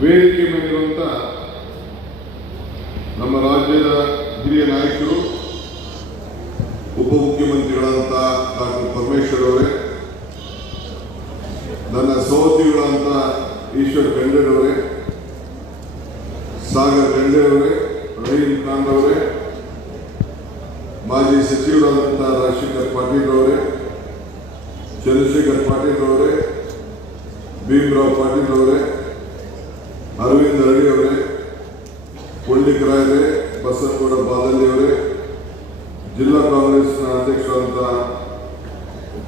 ವೇದಿಕೆ ಮೇಲಿರುವಂಥ ನಮ್ಮ ರಾಜ್ಯದ ಹಿರಿಯ ನಾಯಕರು, ಉಪಮುಖ್ಯಮಂತ್ರಿಗಳಂತ ಡಾಕ್ಟರ್ ಪರಮೇಶ್ವರ್ ಅವರೇ, ನನ್ನ ಸಹೋದ್ಯೋಗಿಗಳಂತ ಈಶ್ವರ್ ಖಂಡ್ರೆ ಅವರೇ, ಸಾಗರ್ ಖಂಡ್ರೆ ಅವರೇ, ರಹೀಂ ಖಾನ್ ಅವರೇ, ಮಾಜಿ ಸಚಿವರಾದಂಥ ರಾಜಶೇಖರ್ ಪಾಟೀಲ್ ಅವರೇ, ಚಂದ್ರಶೇಖರ್ ಪಾಟೀಲ್ ಅವರೇ, ಭೀಮರಾವ್ ಪಾಟೀಲ್ ಅವರೇ, ಅರವಿಂದ್ ಅರಳಿ ಅವರೇ, ಪುಂಡಿಕರಾಯರೇ, ಬಸನಗೌಡ ಬಾದಳ್ಳಿ ಅವರೇ, ಜಿಲ್ಲಾ ಕಾಂಗ್ರೆಸ್ನ ಅಧ್ಯಕ್ಷರಾದಂಥ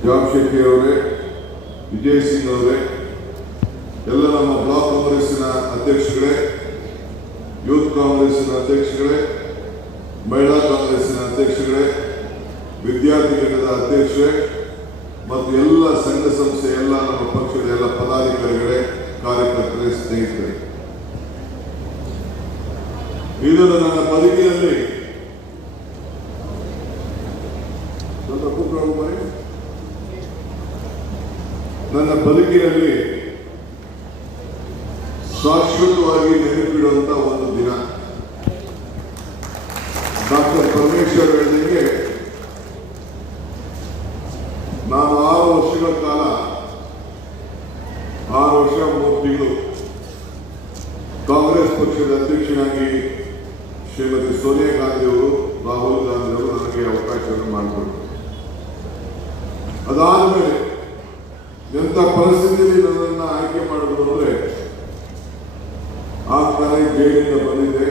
ಜಾಬ್ ಶೆಟ್ಟಿ ಅವರೇ, ವಿಜಯ್ ಸಿಂಗ್ ಅವರೇ, ಎಲ್ಲ ನಮ್ಮ ಬ್ಲಾಕ್ ಕಾಂಗ್ರೆಸ್ಸಿನ ಅಧ್ಯಕ್ಷಗಳೇ, ಯೂತ್ ಕಾಂಗ್ರೆಸ್ಸಿನ ಅಧ್ಯಕ್ಷಗಳೇ, ಮಹಿಳಾ ಕಾಂಗ್ರೆಸ್ಸಿನ ಅಧ್ಯಕ್ಷಗಳೇ, ವಿದ್ಯಾರ್ಥಿ ಘಟಕದ ಅಧ್ಯಕ್ಷರೇ ಮತ್ತು ಎಲ್ಲ ಸಂಘ ಸಂಸ್ಥೆ, ಎಲ್ಲ ನಮ್ಮ ಪಕ್ಷದ ಎಲ್ಲ ಪದಾಧಿಕಾರಿಗಳೇ, ಕಾರ್ಯಕರ್ತರೇ, ಸ್ನೇಹಿತರೆ, ಇದು ನನ್ನ ಬದುಕಿನಲ್ಲಿ ಶಾಶ್ವತವಾಗಿ ನೆನಪಿಡುವಂತ ಒಂದು ದಿನ. ಡಾಕ್ಟರ್ ಪರಮೇಶ್ವರ್ ಹೇಳಿದಂಗೆ ನಾನು 6 ವರ್ಷಗಳ ಕಾಲ 6 ವರ್ಷ 3 ತಿಂಗಳು ಕಾಂಗ್ರೆಸ್ ಪಕ್ಷದ ಅಧ್ಯಕ್ಷನಾಗಿ ಶ್ರೀಮತಿ ಸೋನಿಯಾ ಗಾಂಧಿ ಅವರು, ರಾಹುಲ್ ಗಾಂಧಿ ಅವರು ನನಗೆ ಅವಕಾಶವನ್ನು ಮಾಡಿಕೊಟ್ಟರು. ಅದಾದಮೇಲೆ ಎಂಥ ಪರಿಸ್ಥಿತಿಯಲ್ಲಿ ನನ್ನನ್ನು ಆಯ್ಕೆ ಮಾಡಿದ್ರು ಅಂದರೆ, ಆಗ್ತಾನೆ ಜೈಲಿಂದ ಬಂದಿದ್ದೆ,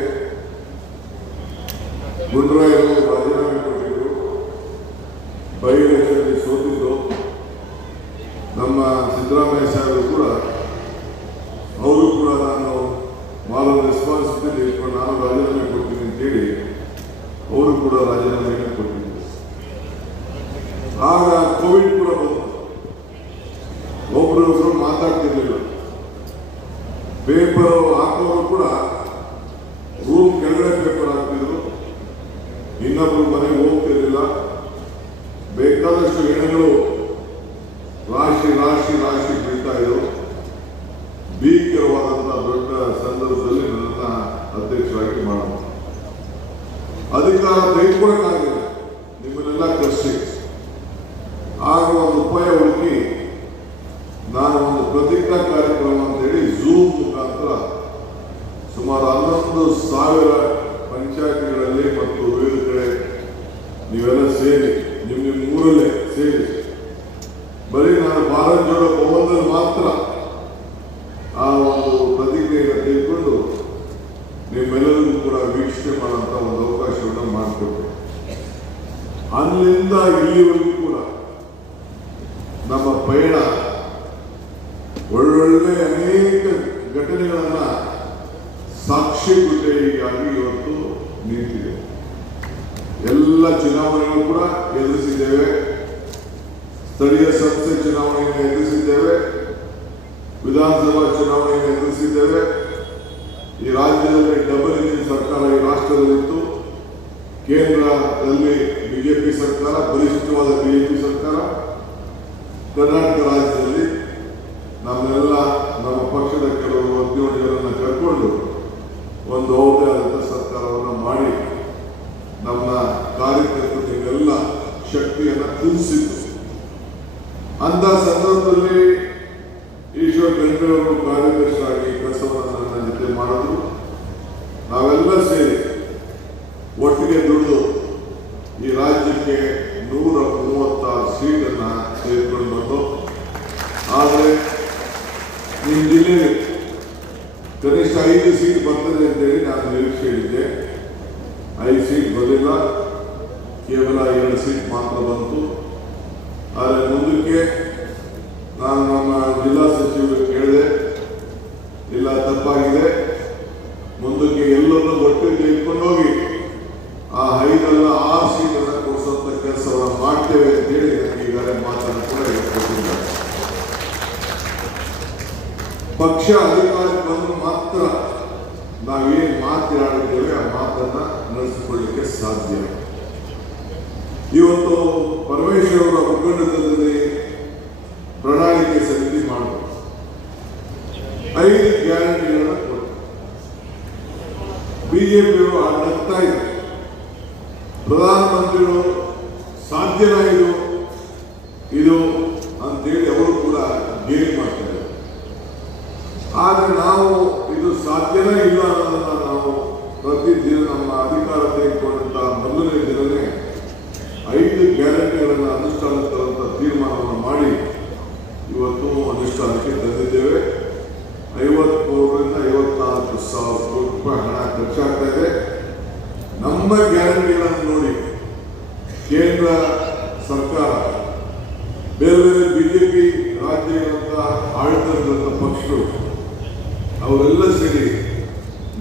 ಗುಂಡ್ರಾಯರು ರಾಜೀನಾಮೆ ಕೊಟ್ಟಿದ್ರು, ಬೈ ಎಲೆಕ್ಷನ್ನಲ್ಲಿ ಸೋತಿದ್ದು, ನಮ್ಮ ಸಿದ್ದರಾಮಯ್ಯ ಸಾಹೇಬರು ಕೂಡ ಅವರು ಕೂಡ ನಾನು ಮಾಡೋ ರೆಸ್ಪಾನ್ಸಿಬಿಲಿಟಿ ಇಟ್ಕೊಂಡು ನಾನು ರಾಜೀನಾಮೆ ಕೊಡ್ತೀನಿ ಅಂತೇಳಿ ಅವರು ಕೂಡ ರಾಜೀನಾಮೆಯನ್ನು ಕೊಟ್ಟಿದ್ದರು. ಆಗ ಕೋವಿಡ್ ಕೂಡ ಬಂತು, ಒಬ್ಬರೊಬ್ಬರು ಮಾತಾಡ್ತಿರ್ಲಿಲ್ಲ, ಪೇಪರ್ ಹಾಕೋರು ಕೂಡ ರೂಮ್ ಕೆಳಗಡೆ ಪೇಪರ್ ಹಾಕ್ತಿದ್ರು, ಇನ್ನೊಬ್ರು ಮನೆಗೆ ಹೋಗ್ತಿರ್ಲಿಲ್ಲ, ಬೇಕಾದಷ್ಟು ಹೆಣಗಳು ರಾಶಿ ರಾಶಿ ರಾಶಿ ಬೀಳ್ತಾ ಇದ್ರು. ಭೀಕರವಾದಂತಹ ದೊಡ್ಡ ಸಂದರ್ಭದಲ್ಲಿ ನನ್ನ ಅಧ್ಯಕ್ಷರಾಗಿ ಮಾಡೋದು, ಅಧಿಕಾರ ತೆಗೆದುಕೊಳ್ಳಕ್ಕಾಗಿಲ್ಲ, ನಿಮ್ಮನ್ನೆಲ್ಲ ಕರೆಸಿ. ಆಗ ಒಂದು ಉಪಾಯ ಹುಡುಕಿ ನಾನು ಒಂದು ಪ್ರತಿಜ್ಞಾ ಕಾರ್ಯಕ್ರಮ ಅಂತೇಳಿ ಝೂಮ್ ಮುಖಾಂತರ ಸುಮಾರು 11,000 ಪಂಚಾಯತಿಗಳಲ್ಲಿ ಮತ್ತು ವಿವಿಧ ಕಡೆ ನೀವೆಲ್ಲ ಸೇರಿ ನಿಮ್ಮ ಊರಲ್ಲೇ ಸೇರಿ ಬರೀ ನಾನು ಭಾರತ್ ಜೋಡೋ ಭವನದಲ್ಲಿ ಮಾತ್ರ ಆ ಒಂದು ಪ್ರತಿಜ್ಞೆಯನ್ನು ತೆಗೆದುಕೊಂಡು ನಿಮ್ಮೆಲ್ಲರಿಗೂ ಕೂಡ ವೀಕ್ಷಣೆ ಮಾಡುವಂತ ಒಂದು ಅವಕಾಶವನ್ನು ಮಾಡಿಕೊಟ್ಟೆ. ಅಲ್ಲಿಂದ ಇಲ್ಲಿವರೆಗೂ ಕೂಡ ನಮ್ಮ ಪಯಣ ಒಳ್ಳೊಳ್ಳೆ ಅನೇಕ ಘಟನೆಗಳನ್ನ ಸಾಕ್ಷಿಗುಡ್ಡೆಯಾಗಿ ಇವತ್ತು ನಿಂತಿದೆ. ಎಲ್ಲ ಚುನಾವಣೆಗಳು ಕೂಡ ಎದುರಿಸಿದ್ದೇವೆ, ಸ್ಥಳೀಯ ಸಂಸ್ಥೆ ಚುನಾವಣೆಯನ್ನು ಎದುರಿಸಿದ್ದೇವೆ, ವಿಧಾನಸಭಾ ಚುನಾವಣೆಯನ್ನು ಎದುರಿಸಿದ್ದೇವೆ. ಈ ರಾಜ್ಯದಲ್ಲಿ ಡಬಲ್ ಇಂಜಿನ್ ಸರ್ಕಾರ ಈ ರಾಷ್ಟ್ರದಲ್ಲಿತ್ತು. ಕೇಂದ್ರದಲ್ಲಿ ಬಿಜೆಪಿ ಸರ್ಕಾರ, ಬಲಿಷ್ಠವಾದ ಬಿಜೆಪಿ ಸರ್ಕಾರ, ಕರ್ನಾಟಕ ರಾಜ್ಯದಲ್ಲಿ ನಮ್ಮೆಲ್ಲ ನಮ್ಮ ಪಕ್ಷದ ಕೆಲವು ಉದ್ಯೋಗಿಗಳನ್ನು ಕರ್ಕೊಂಡು ಒಂದು ಅವಧಿಯಾದಂಥ ಸರ್ಕಾರವನ್ನು ಮಾಡಿ ನಮ್ಮ ಕಾರ್ಯಕರ್ತರಿಗೆಲ್ಲ ಶಕ್ತಿಯನ್ನು ತುಂಬಿಸಿತ್ತು. ಅಂತ ಸಂದರ್ಭದಲ್ಲಿ ಈಶ್ವರ್ ಖಂಡ್ರೆ ಅವರು ಕಾರ್ಯದರ್ಶಿಯಾಗಿ ಕೆಲಸವನ್ನು ನನ್ನ ಜೊತೆ ಮಾಡಿದ್ರು. ನಾವೆಲ್ಲ ಸೇರಿ ಒಟ್ಟಿಗೆ ದುಡಿದು ಈ ರಾಜ್ಯಕ್ಕೆ 136 ಸೀಟನ್ನು ತೆಗೆದುಕೊಂಡು ಬಂದು, ಆದರೆ ನಿಮ್ಮ ಜಿಲ್ಲೆಯಲ್ಲಿ ಕನಿಷ್ಠ 5 ಸೀಟ್ ಬರ್ತದೆ ಅಂತೇಳಿ ನಾನು ನಿರೀಕ್ಷೆ ಇದ್ದೆ. 5 ಸೀಟ್ ಬರಲಿಲ್ಲ, ಕೇವಲ 2 ಸೀಟ್ ಮಾತ್ರ ಬಂತು. ಆದರೆ ಮುಂದಕ್ಕೆ ನಾನು ನಮ್ಮ ಜಿಲ್ಲಾ ಸಚಿವರು ಕೇಳಿದೆ, ಇಲ್ಲ ತಪ್ಪಾಗಿದೆ, ಮುಂದಕ್ಕೆ ಎಲ್ಲರನ್ನೂ ಒಟ್ಟಿಗೆ ತೆಗೆದುಕೊಂಡೋಗಿ ಆ 5 ಸೀಟನ್ನು ಕೊಡಿಸುವಂತ ಕೆಲಸವನ್ನು ಮಾಡ್ತೇವೆ ಅಂತೇಳಿ ನನಗೆ ಈಗಾಗಲೇ ಮಾತನ್ನು ಕೂಡ ಕೊಟ್ಟಿದ್ದಾರೆ. ಪಕ್ಷ ಅಧಿಕಾರಕ್ಕೆ ಬಂದು ಮಾತ್ರ ನಾವೇನು ಮಾತನಾಡಿದ್ದೇವೆ ಆ ಮಾತನ್ನ ನಡೆಸಿಕೊಳ್ಳಲಿಕ್ಕೆ ಸಾಧ್ಯ. ಇವತ್ತು ಪರಮೇಶ್ವರ್ ಅವರ ಮುಖಂಡದಲ್ಲಿ ಪ್ರಣಾಳಿಕೆ ಸಮಿತಿ ಮಾಡಬೇಕು. 5 ಗ್ಯಾರಂಟಿಗಳನ್ನ ಕೊಟ್ಟು ಬಿಜೆಪಿಯವರು ನಗ್ತಾ ಇದ್ದಾರೆ. ಪ್ರಧಾನಮಂತ್ರಿಗಳು ಸಾಧ್ಯನಾ ಇದು ಅಂತೇಳಿ ಅವರು ಕೂಡ ಗೇಲಿ ಮಾಡ್ತಾರೆ. ಆದರೆ ನಾವು ಇದು ಸಾಧ್ಯನೇ ಇಲ್ಲ ಅನ್ನೋದನ್ನ ನಾವು ಪ್ರತಿದಿನ ನಮ್ಮ ಅಧಿಕಾರ ತೆಗೆದುಕೊಂಡಂತ ಮೊದಲನೇ ದಿನವೇ 5 ಗ್ಯಾರಂಟಿಗಳನ್ನು ಅನುಷ್ಠಾನ ತರುವಂತ ತೀರ್ಮಾನವನ್ನು ಮಾಡಿ ಇವತ್ತು ಅನುಷ್ಠಾನಕ್ಕೆ ತಂದಿದ್ದೇವೆ. 53ರಿಂದ 54 ಸಾವಿರ ಕೋಟಿ ರೂಪಾಯಿ ಹಣ ಖರ್ಚಾಗ್ತಾ ಇದೆ. ನಮ್ಮ ಗ್ಯಾರಂಟಿಗಳನ್ನು ನೋಡಿ ಕೇಂದ್ರ ಸರ್ಕಾರ, ಬೇರೆ ಬೇರೆ ಬಿಜೆಪಿ ರಾಜ್ಯಗಳಂತ ಆಡಳಿತದಂತ ಪಕ್ಷಗಳು ಅವರೆಲ್ಲ ಸೇರಿ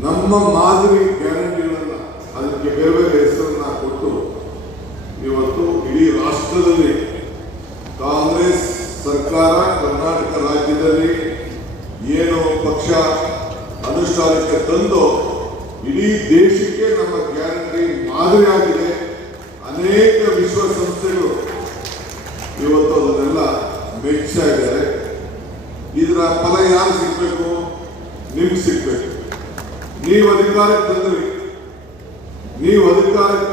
ನಮ್ಮ ಮಾದರಿ ಗ್ಯಾರಂಟಿಗಳನ್ನ ಅದಕ್ಕೆ ಬೇರೆ ಬೇರೆ ಹೆಸರನ್ನ ಕೊಟ್ಟು ಇವತ್ತು ಇಡೀ ರಾಷ್ಟ್ರದಲ್ಲಿ ಕಾಂಗ್ರೆಸ್ ಸರ್ಕಾರ ಕರ್ನಾಟಕ ರಾಜ್ಯದಲ್ಲಿ ಏನು ಪಕ್ಷ ಅನುಷ್ಠಾನಕ್ಕೆ ತಂದು ಇಡೀ ದೇಶಕ್ಕೆ ನಮ್ಮ ಗ್ಯಾರಂಟಿ ಮಾದರಿಯಾಗಿದೆ. ಅನೇಕ ವಿಶ್ವಸಂಸ್ಥೆಗಳು ಇವತ್ತು ಅದನ್ನೆಲ್ಲ ಮೆಚ್ಚಾ ಇದ್ದಾರೆ. ಇದರ ಫಲ ಯಾರು ಸಿಗ್ಬೇಕು? ನಿಮ್ಗೆ ಸಿಗ್ಬೇಕು. ನೀವು ಅಧಿಕಾರಕ್ಕೆ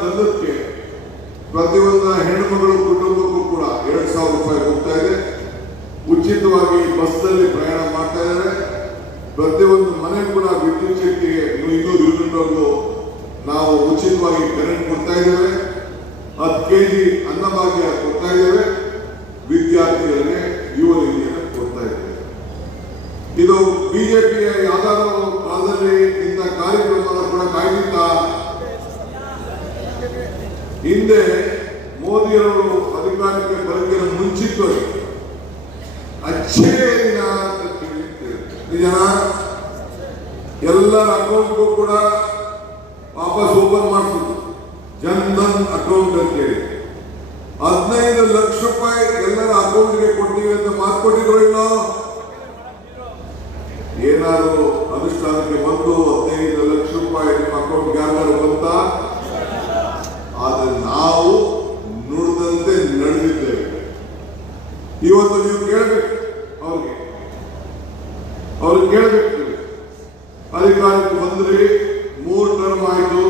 ತಂದಕ್ಕೆ ಪ್ರತಿಯೊಂದು ಹೆಣ್ಣುಮಗಳು ಕುಟುಂಬಕ್ಕೂ ಕೂಡ 2,000 ರೂಪಾಯಿ ಹೋಗ್ತಾ ಇದೆ. ಉಚಿತವಾಗಿ ಬಸ್ನಲ್ಲಿ ಪ್ರಯಾಣ ಮಾಡ್ತಾ ಇದ್ದಾರೆ. ಪ್ರತಿಯೊಂದು ಮನೆ ಕೂಡ ವಿದ್ಯುತ್ ಶಕ್ತಿಗೆ 200 ಯೂನಿಟ್ವರೆಗೂ ನಾವು ಉಚಿತವಾಗಿ ಕರೆಂಟ್ ಕೊಡ್ತಾ ಇದ್ದೇವೆ. 10 kg ಅನ್ನಭಾಗ್ಯ ಕೊಡ್ತಾ ಇದ್ದೇವೆ. ವಿದ್ಯಾರ್ಥಿಗಳಿಗೆ ಯುವ ನಿಧಿಯನ್ನು ಕೊಡ್ತಾ ಇದ್ದೇವೆ. ಇದು ಬಿಜೆಪಿಯ ಯಾವ್ದಾದ್ರು ಕಾಲದಲ್ಲಿ ಇಂಥ ಕಾರ್ಯಕ್ರಮ ಕೂಡ ಕಾಯ್ದಿತ್ತ? ಹಿಂದೆ ಮೋದಿಯವರು ಅಧಿಕಾರಕ್ಕೆ ಬರೋದಕ್ಕೆ ಮುಂಚಿತವಾಗಿ ಅಚ್ಚೇ ದಿನ ನಿಜನ ಎಲ್ಲರ ಅಕೌಂಟ್ಗೂ ಕೂಡ ವಾಪಸ್ ಓಪನ್ ಮಾಡ್ತಿದ್ರು. ಜನ್ಧನ್ ಅಕೌಂಟ್ ಅಂತೇಳಿ 15 ಲಕ್ಷ ರೂಪಾಯಿ ಎಲ್ಲರ ಅಕೌಂಟ್ಗೆ ಕೊಡ್ತೀವಿ ಅಂತ ಮಾರ್ಕೊಟ್ಟಿದ್ರು. ಇನ್ನು ಏನಾದ್ರು ಅನುಷ್ಠಾನಕ್ಕೆ ಬಂದು 15 ಲಕ್ಷ ರೂಪಾಯಿ ನಿಮ್ಮ ಅಕೌಂಟ್ಗೆ ಯಾರು ಬಂತ? ಆದ್ರೆ ನಾವು ನುಡಿದಂತೆ ನಡೆದಿದ್ದೇವೆ. ಇವತ್ತು ನೀವು ಕೇಳಬೇಕು, ಅವ್ರಿಗೆ ಕೇಳಬೇಕು. ಅಧಿಕಾರಕ್ಕೆ ಬಂದ್ರಿ, 3 ಟರ್ಮ್ ಆಯ್ತು,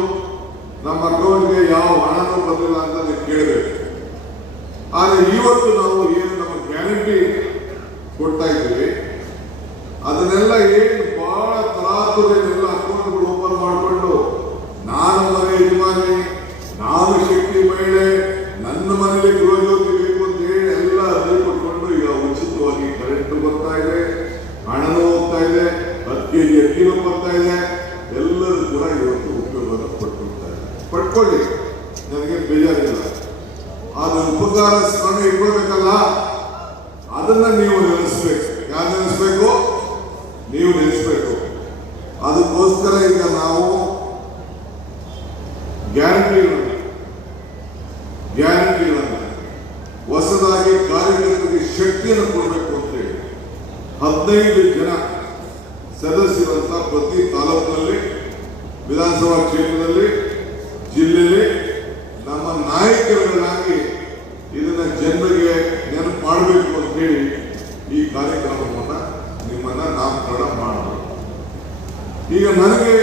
ನಮ್ಮ ಅಕೌಂಟ್ಗೆ ಯಾವ ಹಣನೂ ಬಂದಿಲ್ಲ ಅಂತ ನೀವು ಕೇಳಬೇಕು. ಆದರೆ ಇವತ್ತು ನಾವು ಏನು ನಮ್ಮ ಗ್ಯಾರಂಟಿ ಕೊಡ್ತಾ ಇದ್ದೀವಿ ಅದನ್ನೆಲ್ಲ ಏನು ಬಹಳ ತರಾತುರಿಯನ್ನೆಲ್ಲ ಅಕೌಂಟ್ಗಳು ಓಪನ್ ಮಾಡಿಕೊಂಡು ನಾನು ಮನೆ ಯಜಮಾನಿ, ನಾನು ಶಕ್ತಿ ಮಹಿಳೆ, ನನ್ನ ಮನೆಯಲ್ಲಿ ಗೃಹಜ್ಯೋತಿ ಬೇಕು ಅಂತ ಹೇಳಿ ಎಲ್ಲ ಅದೇ ಕೊಟ್ಕೊಂಡು ಈಗ ಉಚಿತವಾಗಿ ಕರೆಂಟ್ ಬರ್ತಾ ಇದೆ, ಹಣನೂ ಹೋಗ್ತಾ ಇದೆ, 10 kg ಅಕ್ಕಿನೂ ಬರ್ತಾ ಇದೆ. ಎಲ್ಲರೂ ಕೂಡ ಇವತ್ತು ಉಪಯೋಗವನ್ನು ಪಡ್ಕೊಳ್ತಾರೆ. ಪಡ್ಕೊಳ್ಳಿ, ನನಗೆ ಬೇಜಾರಿಲ್ಲ. ಅದು ಉಪಕಾರ ಸ್ಮರಣೆ ಇಟ್ಕೊಳ್ಬೇಕಲ್ಲ, ಅದನ್ನ ನೀವು ನೆನೆಸ್ಬೇಕು. ಯಾರು ನೆನೆಸ್ಬೇಕು? ನೀವು ನೆನೆಸ್ಬೇಕು. ಅದಕ್ಕೋಸ್ಕರ ಈಗ ನಾವು ಗ್ಯಾರಂಟಿಗಳನ್ನು ಹೊಸದಾಗಿ ಕಾರ್ಯಕರ್ತರಿಗೆ ಶಕ್ತಿಯನ್ನು ಕೊಡಬೇಕು ಅಂತ ಹೇಳಿ 15 ಜನ ಸದಸ್ಯರಂತ ಪ್ರತಿ ತಾಲೂಕಿನಲ್ಲಿ, ವಿಧಾನಸಭಾ ಕ್ಷೇತ್ರದಲ್ಲಿ, ಜಿಲ್ಲೆಯಲ್ಲಿ ನಮ್ಮ ನಾಯಕರುಗಳಾಗಿ ಇದನ್ನ ಜನರಿಗೆ ನೆನಪು ಮಾಡಬೇಕು ಅಂತ ಹೇಳಿ ಈ ಕಾರ್ಯಕ್ರಮವನ್ನು ನಿಮ್ಮನ್ನ ನಾಮಕರಣ ಮಾಡಬೇಕು. ಈಗ ನನಗೆ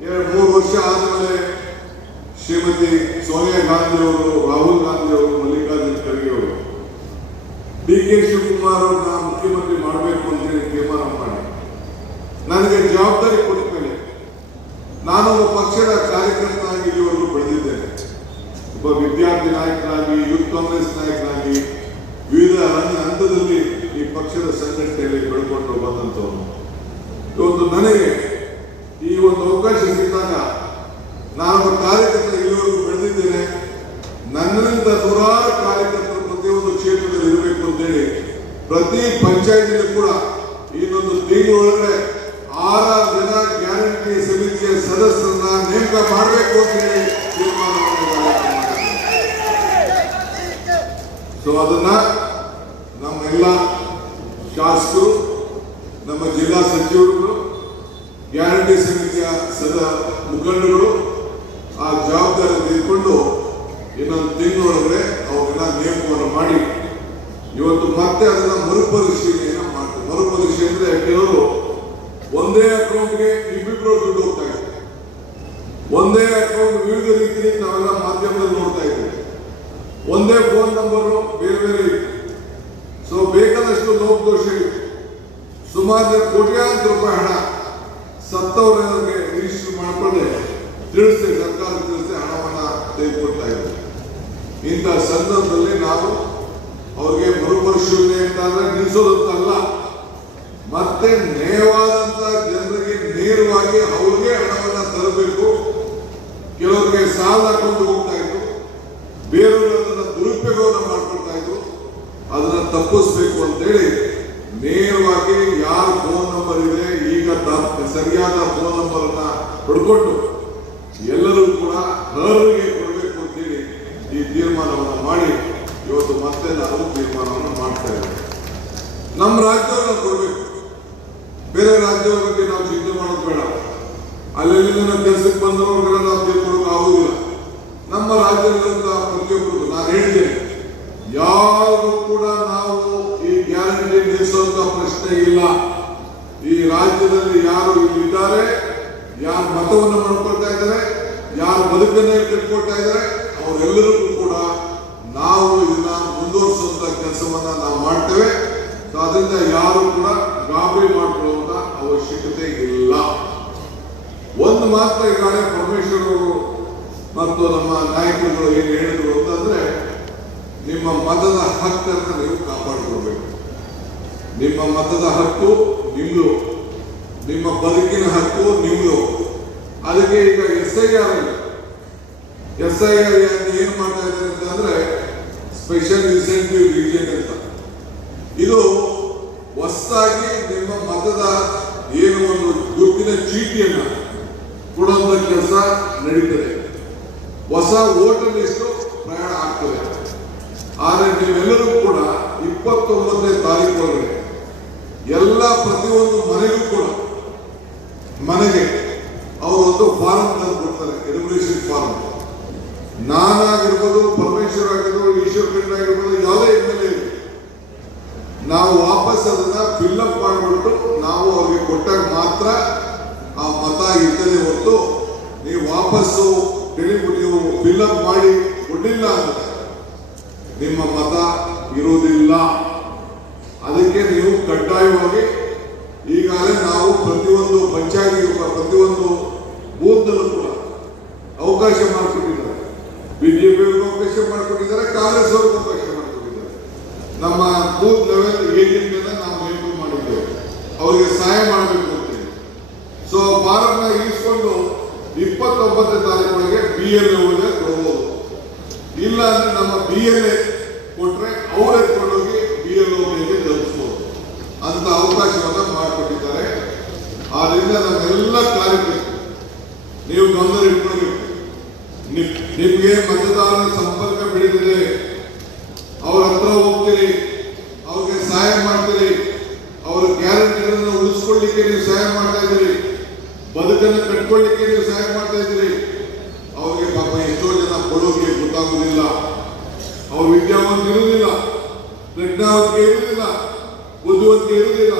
3 ವರ್ಷ ಆದಮೇಲೆ ಶ್ರೀಮತಿ ಸೋನಿಯಾ ಗಾಂಧಿ ಅವರು, ರಾಹುಲ್ ಗಾಂಧಿ ಅವರು, ಮಲ್ಲಿಕಾರ್ಜುನ ಖರ್ಗೆ ಅವರು, DK ಶಿವಕುಮಾರ್ ಅವ್ರನ್ನ ಮುಖ್ಯಮಂತ್ರಿ ಮಾಡಬೇಕು ಅಂತ ಹೇಳಿ ತೀರ್ಮಾನ ಮಾಡಿ ನನಗೆ ಜವಾಬ್ದಾರಿ ಕೊಟ್ಟ ಮೇಲೆ ನಾನು ಒಬ್ಬ ಪಕ್ಷದ ಕಾರ್ಯಕರ್ತನಾಗಿ ಇಲ್ಲಿವರೆಗೂ ಬೆಳೆದಿದ್ದೇನೆ. ಒಬ್ಬ ವಿದ್ಯಾರ್ಥಿ ನಾಯಕನಾಗಿ, ಯೂತ್ ಕಾಂಗ್ರೆಸ್ ನಾಯಕನಾಗಿ ವಿವಿಧ ಹಂತದಲ್ಲಿ ಈ ಪಕ್ಷದ ಸಂಘಟನೆಯಲ್ಲಿ ಬೆಳ್ಕೊಂಡು ಬಂದಂಥವ್ರು. ಇವತ್ತು ನನಗೆ ಈ ಒಂದು ಅವಕಾಶ ಸಿಕ್ಕಾಗ ನಾನೊಬ್ಬ ಕಾರ್ಯಕರ್ತ ಇಲ್ಲಿವರೆಗೂ ಬೆಳೆದಿದ್ದೇನೆ. ನನ್ನಿಂದ ನೂರಾರು ಕಾರ್ಯಕರ್ತರು ಪ್ರತಿಯೊಂದು ಕ್ಷೇತ್ರದಲ್ಲಿ ಇರಬೇಕು ಅಂತೇಳಿ ಪ್ರತಿ ಪಂಚಾಯತಿಗೂ ಕೂಡ ಇನ್ನೊಂದು ತಿಂಗಳೊಳಗಡೆ 6 ಜನ ಗ್ಯಾರಂಟಿ ಸಮಿತಿಯ ಸದಸ್ಯರನ್ನ ನೇಮಕ ಮಾಡಬೇಕು ಅಂತ ಹೇಳಿ ತೀರ್ಮಾನ ಮಾಡಿದ್ದಾರೆ. ಸೊ ಅದನ್ನ ನಮ್ಮೆಲ್ಲ ಶಾಸಕರು, ನಮ್ಮ ಜಿಲ್ಲಾ ಸಚಿವರುಗಳು, ಗ್ಯಾರಂಟಿ ಸಮಿತಿಯ ಮುಖಂಡರು ಆ ಜವಾಬ್ದಾರಿ ತೆಗೆದುಕೊಂಡು ಇನ್ನೊಂದು ತಿಂಗಳೊಳಗಡೆ ಅವರೆಲ್ಲ ನೇಮಕವನ್ನು ಮಾಡಿ ಇವತ್ತು ಮತ್ತೆ ಅದನ್ನ ಮರುಪರಿಶೀಲನೆಯನ್ನು ಮಾಡ್ತಾರೆ. ಮರುಪರಿಶೀಲನೆ ಕೆಲವರು ಒಂದೇ ಅಕೌಂಟ್ಗೆ ಇಬ್ಬಿಬ್ರು ದುಡ್ಡು ಹೋಗ್ತಾ ಇದೆ. ಒಂದೇ ಅಕೌಂಟ್ ವಿವಿಧ ರೀತಿಯಲ್ಲಿ ನಾವೆಲ್ಲ ಮಾಧ್ಯಮದಲ್ಲಿ ನೋಡ್ತಾ ಇದ್ದೀವಿ. ಒಂದೇ ಫೋನ್ ನಂಬರ್ ಬೇರೆ ಬೇರೆ ಇತ್ತು. ಸೊ ಬೇಕಾದಷ್ಟು ಲೋಪದೋಷ ಇತ್ತು. ಸುಮಾರು ಕೋಟ್ಯಾಂತರ ರೂಪಾಯಿ ಹಣ ಸತ್ತವರಿಗೆ ರಿಜಿಸ್ಟರ್ ಮಾಡಿಕೊಂಡೆ ತಿಳಿಸಿ ಸರ್ಕಾರ ತಿಳಿಸಿ ಹಣವನ್ನು ತೆಗೆದುಕೊಳ್ತಾ ಇದ್ದಾರೆ. ಇಂಥ ಸಂದರ್ಭದಲ್ಲಿ ನಾವು ಅವ್ರಿಗೆ ಮರುಪರಿಶೀಲನೆ ಅಂತಂದ್ರೆ ನಿಲ್ಲಿಸೋದಂತಲ್ಲ, ಮತ್ತೆ ನೇರವಾದಂತ ಜನರಿಗೆ ನೇರವಾಗಿ ಅವ್ರಿಗೆ ಹಣವನ್ನು ತರಬೇಕು. ಕೆಲವರಿಗೆ ಸಾಲ ಹಾಕೊಂಡು ಹೋಗ್ತಾ ಇದ್ರು, ಬೇರೆಯವರು ಅದನ್ನ ದುರುಪಯೋಗವನ್ನು ಮಾಡ್ಕೊಳ್ತಾ ಇದ್ರು. ಅದನ್ನ ತಪ್ಪಿಸ್ಬೇಕು ಅಂತೇಳಿ ನೇರವಾಗಿ ಯಾರ ಫೋನ್ ನಂಬರ್ ಇದೆ ಈಗ ಸರಿಯಾದ ಫೋನ್ ನಂಬರ್ ಅನ್ನ ಪಡ್ಕೊಂಡು ಎಲ್ಲರೂ ಕೂಡ ಅರ್ಹರಿಗೆ ಕೊಡಬೇಕು ಅಂತೇಳಿ ಈ ತೀರ್ಮಾನವನ್ನು ಮಾಡಿ ಇವತ್ತು ಮತ್ತೆ ನಾವು ತೀರ್ಮಾನವನ್ನು ಮಾಡ್ತಾ ಇದ್ದೇವೆ. ನಮ್ಮ ರಾಜ್ಯವನ್ನು ಕೊಡಬೇಕು, ಬೇರೆ ರಾಜ್ಯದ ಬಗ್ಗೆ ನಾವು ಚಿಂತೆ ಮಾಡೋದು ಬೇಡ. ಅಲ್ಲೆಲ್ಲಿಂದ ಕೆಲಸಕ್ಕೆ ಬಂದವರಿಗೆಲ್ಲ ನಾವು ತಿಳ್ಕೊಳ್ಳೋಕೆ ಆಗುದಿಲ್ಲ. ನಮ್ಮ ರಾಜ್ಯದಲ್ಲಿರುವಂತ ಪ್ರತಿಯೊಬ್ಬರು ನಾನು ಹೇಳಿದ್ದೇನೆ, ಯಾರು ಕೂಡ ನಾವು ಈ ಗ್ಯಾರಂಟಿ ನಿಲ್ಲಿಸುವಂತ ಪ್ರಶ್ನೆ ಇಲ್ಲ. ಈ ರಾಜ್ಯದಲ್ಲಿ ಯಾರು ಇಲ್ಲಿದ್ದಾರೆ, ಯಾರು ಮತವನ್ನು ಮಾಡ್ಕೊಳ್ತಾ ಇದ್ದಾರೆ, ಯಾರು ಬದುಕನ್ನೇ ಕಟ್ಕೊಳ್ತಾ ಇದ್ದಾರೆ, ಅವರೆಲ್ಲರಿಗೂ ಕೂಡ ನಾವು ಇದನ್ನ ಮುಂದುವರಿಸುವಂತ ಕೆಲಸವನ್ನ ನಾವು ಮಾಡ್ತೇವೆ. ಅದರಿಂದ ಯಾರು ಕೂಡ ಗಾಬರಿ ಮಾಡಿಕೊಳ್ಳುವಂತ ಅವಶ್ಯಕತೆ ಇಲ್ಲ. ಒಂದು ಮಾತ್ರ ಈಗಾಗಲೇ ಪರಮೇಶ್ವರ್ ಅವರು ಮತ್ತು ನಮ್ಮ ನಾಯಕರುಗಳು ಏನು ಹೇಳಿದ್ರು ಅಂತಂದ್ರೆ, ನಿಮ್ಮ ಮತದ ಹಕ್ಕನ್ನು ನೀವು ಕಾಪಾಡಿಕೊಳ್ಬೇಕು. ನಿಮ್ಮ ಮತದ ಹಕ್ಕು ನಿಮ್ದು, ನಿಮ್ಮ ಬದುಕಿನ ಹಕ್ಕು ನಿಮ್ದು. ಅದಕ್ಕೆ ಈಗ SIR ಏನ್ ಮಾಡ್ತಾ ಇದ್ದಾರೆ ಅಂತಂದ್ರೆ ಸ್ಪೆಷಲ್ ಇನ್ಸೆಂಟಿವ್ ರೀಜನ್ ಅಂತ. ಇದು ಹೊಸದಾಗಿ ನಿಮ್ಮ ಮತದ ಏನು ಒಂದು ಗುರುತಿನ ಚೀಟಿಯನ್ನ ಕೊಡುವಂತ ಕೆಲಸ ನಡೀತದೆ. ಹೊಸ ವೋಟರ್ ಲಿಸ್ಟ್ ಪ್ರಯಾಣ ಆಗ್ತದೆ. ಆದರೆ ನೀವೆಲ್ಲರೂ ಕೂಡ 29ನೇ ತಾರೀಕು ಒಳಗಡೆ ಎಲ್ಲ ಪ್ರತಿಯೊಂದು ಮನೆಗೂ ಕೂಡ ಮನೆಗೆ ಅವರು ಒಂದು ಫಾರಂ ತಂದು ಕೊಡ್ತಾರೆ, ಎಲಿಮಿನೇಷನ್ ಫಾರಂ. ನಾನಾಗಿರ್ಬೋದು, ಪರಮೇಶ್ವರ್ ಆಗಿರ್ಬೋದು, ಈಶ್ವರ್ ಖಂಡ್ರೆ ಆಗಿರ್ಬೋದು, ಯಾವುದೇ MLA ನಾವು ವಾಪಸ್ ಅದನ್ನ ಫಿಲ್ಅಪ್ ಮಾಡಿಬಿಟ್ಟು ನಾವು ಅವ್ರಿಗೆ ಕೊಟ್ಟಾಗ ಮಾತ್ರ ಆ ಮತ ಇರ್ತದೆ ಹೊರತು ನೀವು ವಾಪಸ್ಸು ನೀವು ಫಿಲ್ಅಪ್ ಮಾಡಿ ಕೊಟ್ಟಿಲ್ಲ ಅಂದ್ರೆ ನಿಮ್ಮ ಮತ ಇರುವುದಿಲ್ಲ. ಅದಕ್ಕೆ ನೀವು ಕಡ್ಡಾಯವಾಗಿ ಈಗಾಗಲೇ ನಾವು ಪ್ರತಿಯೊಂದು ಪಂಚಾಯತಿ ಪ್ರತಿಯೊಂದು ಬೂತ್ನಲ್ಲೂ ಕೂಡ ಅವಕಾಶ ಮಾಡಿಕೊಟ್ಟಿದ್ದಾರೆ. ಬಿಜೆಪಿ ಅವಕಾಶ ಮಾಡಿಕೊಟ್ಟಿದ್ದಾರೆ, ಕಾಂಗ್ರೆಸ್ ಅವ್ರಿಗೆ ಅವಕಾಶ ಮಾಡಿಕೊಟ್ಟಿದ್ದಾರೆ. ನಮ್ಮ ಬೂತ್ ಲೆವೆಲ್ ಏಜೆಂಟ್ ನಾವು ನೇಮಕ ಮಾಡಿದ್ದೇವೆ, ಅವರಿಗೆ ಸಹಾಯ ಮಾಡಬೇಕು ಅಂತೇಳಿ. ಸೊ ಫಾರಮ್ನ ಇರಿಸಿಕೊಂಡು 29ನೇ ತಾರೀಕಿಗೆ BLA ಕೊಡಬಹುದು. ಇಲ್ಲ ಅಂದ್ರೆ ನಮ್ಮ BLA ಕೊಟ್ರೆ ಅವ್ರು ಎತ್ಕೊಂಡೋಗಿ BLOಗೆ ತಲುಪಿಸಬಹುದು ಅಂತ ಅವಕಾಶವನ್ನ ಮಾಡಿಕೊಟ್ಟಿದ್ದಾರೆ. ಆದ್ರಿಂದ ನಮ್ಮೆಲ್ಲ ಕಾರ್ಯಕರ್ತರು ನೀವು ಗಮನ ಇಟ್ಕೊಳ್ಬೇಕು. ನಿಮ್ಗೆ ಮತದಾರರ ಸಂಪರ್ಕ ಬೆಳೆದಿದೆ, ಅವ್ರ ಹತ್ರ ಹೋಗ್ತೀರಿ, ಅವ್ರಿಗೆ ಸಹಾಯ ಮಾಡ್ತೀರಿ, ಅವರ ಗ್ಯಾರಂಟಿಗಳನ್ನು ಉಳಿಸ್ಕೊಳ್ಳಿಕ್ಕೆ ನೀವು ಸಹಾಯ ಮಾಡ್ತಾ ಇದ್ದೀರಿ, ಬದುಕನ್ನು ಕಟ್ಕೊಳ್ಳಿಕ್ಕೆ ನೀವು ಸಹಾಯ ಮಾಡ್ತಾ ಇದ್ದೀರಿ. ಅವ್ರಿಗೆ ಪಾಪ ಎಷ್ಟೋ ಜನ ಕೊಡೋಕೆ ಗೊತ್ತಾಗುವುದಿಲ್ಲ, ಅವ್ರ ವಿದ್ಯಾವಂತ ಇರುವುದಿಲ್ಲ, ಪ್ರಜ್ಞಾವಂತಿಕೆ ಇರುವುದಿಲ್ಲ, ಬುದ್ಧಿವಂತಿಕೆ ಇರುವುದಿಲ್ಲ.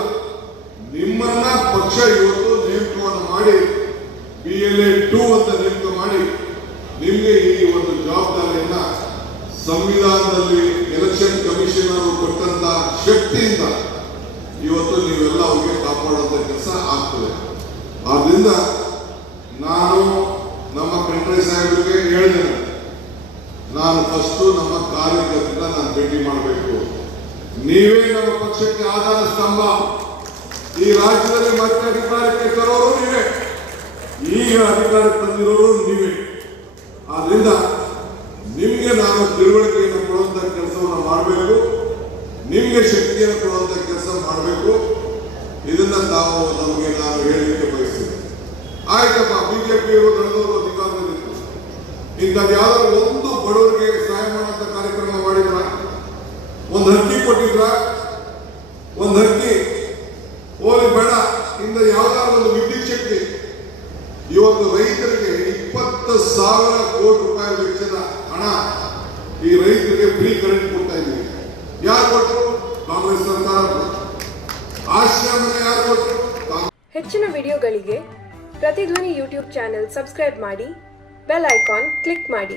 ನಿಮ್ಮನ್ನ ಪಕ್ಷ ಇವತ್ತು ನೇಮಕವನ್ನು ಮಾಡಿ BLA 2 ಅಂತ ನೇಮಕ ಮಾಡಿ ನಿಮಗೆ ಈ ಒಂದು ಜವಾಬ್ದಾರಿಯನ್ನ ಸಂವಿಧಾನದಲ್ಲಿ ಎಲೆಕ್ಷನ್ ಕಮಿಷನರ್ ಕೊಟ್ಟಂತ ಶಕ್ತಿಯಿಂದ ಇವತ್ತು ನೀವೆಲ್ಲ ಅವ್ರಿಗೆ ಕಾಪಾಡುವಂತ ಕೆಲಸ ಆಗ್ತದೆ. ಆದ್ರಿಂದ ನಾನು ನಮ್ಮ ಖಂಡ್ರೆ ಸಾಹೇಬರಿಗೆ ಹೇಳಿದ್ದೇನೆ, ನಾನು ಫಸ್ಟ್ ನಮ್ಮ ಕಾರ್ಯಕರ್ತರನ್ನ ನಾನು ಭೇಟಿ ಮಾಡಬೇಕು. ನೀವೇ ನಮ್ಮ ಪಕ್ಷಕ್ಕೆ ಆಧಾರ ಸ್ತಂಭ. ಈ ರಾಜ್ಯದಲ್ಲಿ ಮತ್ತೆ ಅಧಿಕಾರಕ್ಕೆ ತರೋರು ನೀವೇ, ಈಗ ಅಧಿಕಾರಕ್ಕೆ ತಂದಿರೋರು ನೀವೇ. ಆದ್ರಿಂದ ನಿಮ್ಗೆ ನಾನು ತಿಳುವಳಿಕೆಯನ್ನು ಕೊಡುವಂತ ಕೆಲಸವನ್ನು ಮಾಡಬೇಕು, ನಿಮ್ಗೆ ಶಕ್ತಿಯನ್ನು ಕೊಡುವಂತ ಕೆಲಸ ಮಾಡಬೇಕು. ಇದನ್ನ ತಾವು ನಮಗೆ ನಾನು ಹೇಳಲಿಕ್ಕೆ ಬಯಸ್ತೇನೆ. ಆಯ್ತಪ್ಪ, ಬಿಜೆಪಿಯವರು ನಡೆದವರು ಅಧಿಕಾರದಲ್ಲಿತ್ತು, ಇಂಥದ್ದು ಯಾವ್ದಾದ್ರು ಒಂದು ಬಡವರಿಗೆ ಸಹಾಯ ಮಾಡುವಂತ ಕಾರ್ಯಕ್ರಮ ಮಾಡಿದ್ರ? ಒಂದು ಹಕ್ಕಿ ಕೊಟ್ಟಿದ್ರ? ಒಂದು ಹಕ್ಕಿ ಹೋಲಿ ಬೇಡ, ಇಂದ ಯಾವ್ದಾದ್ರು ಒಂದು ವಿದ್ಯುತ್ ಶಕ್ತಿ. ಇವತ್ತು ರೈತರಿಗೆ 20,000 ಕೋಟಿ ರೂಪಾಯಿ ವೆಚ್ಚದ ಹಣ ಈ ರೈತರಿಗೆ ಫ್ರೀ ಕರೆಂಟ್ ಕೊಡ್ತಾ ಇದ್ದೀವಿ. ಯಾರು ಕೊಟ್ಟರು? ಕಾಂಗ್ರೆಸ್ ಸರ್ಕಾರ. ಆಶ್ರಯ ಯಾರು ಕೊಟ್ಟರು? ಹೆಚ್ಚಿನ ವಿಡಿಯೋಗಳಿಗೆ ಪ್ರತಿಧ್ವನಿ ಯೂಟ್ಯೂಬ್ ಚಾನೆಲ್ ಸಬ್ಸ್ಕ್ರೈಬ್ ಮಾಡಿ, ಬೆಲ್ ಐಕಾನ್ ಕ್ಲಿಕ್ ಮಾಡಿ.